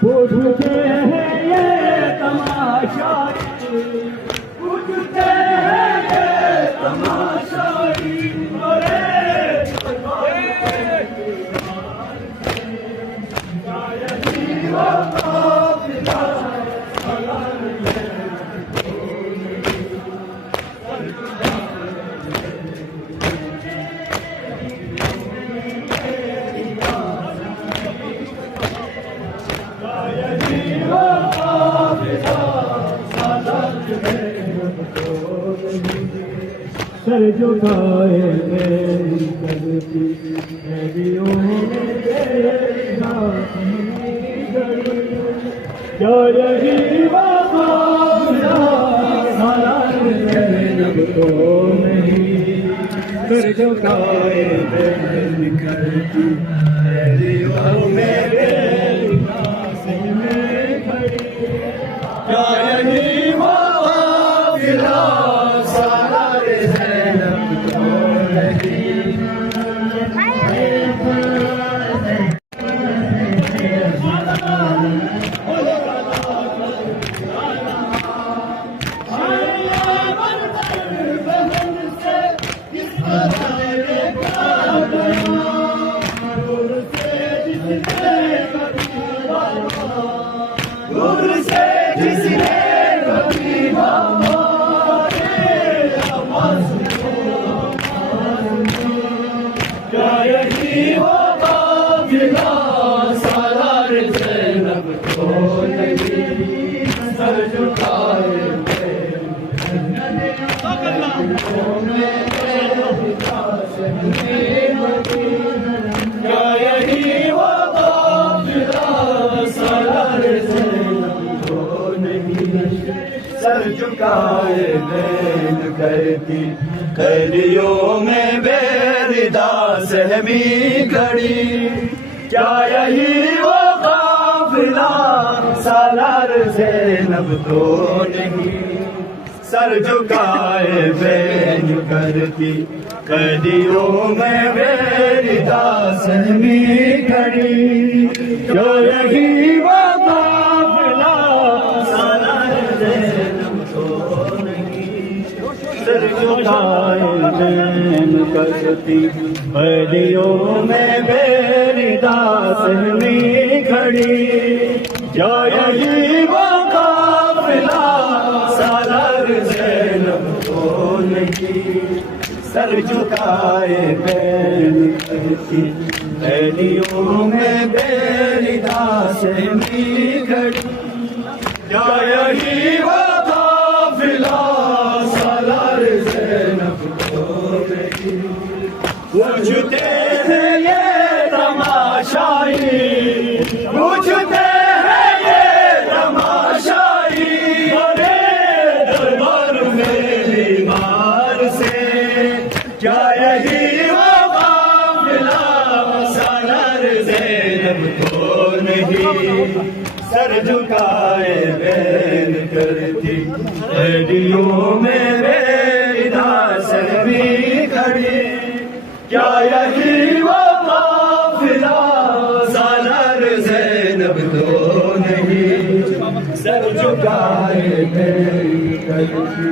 पूछते हैं ये तमाशाई, पूछते हैं ये तमाशाई, सर झुकाए मेरी गलती नदियों में क्या यही वफा तो नहीं। सर झुकाए मेरी गलती नदियों में क्या यही सर झुकाए बैन करती कलियों में बेरिदा सहमी खड़ी। क्या यही वो काफिला सालार ज़ैनब तो नहीं। सर झुकाए बैन करती कलियों में बेरिदा सहमी खड़ी। क्या यही वो सर झुकाए बैन करती बदियों में बेरिदा सहमी खड़ी। क्या यही वो काफिला सालार ज़ैनब तो नहीं। सर झुकाए बैन करती बदियों में बेरिदा सहमी खड़ी। क्या यही वो पूछते हैं ये तमाशाई, पूछते हैं ये तमाशाई, बड़े दरबार में बीमार से। क्या यही वो काफिला सालार ज़ैनब तो नहीं। सर झुकाए बैन करती हड्डियों में बेरिदा सहमी खड़ी। क्या यही वो काफिला सालार ज़ैनब तो नहीं। सर झुकाए बैन करती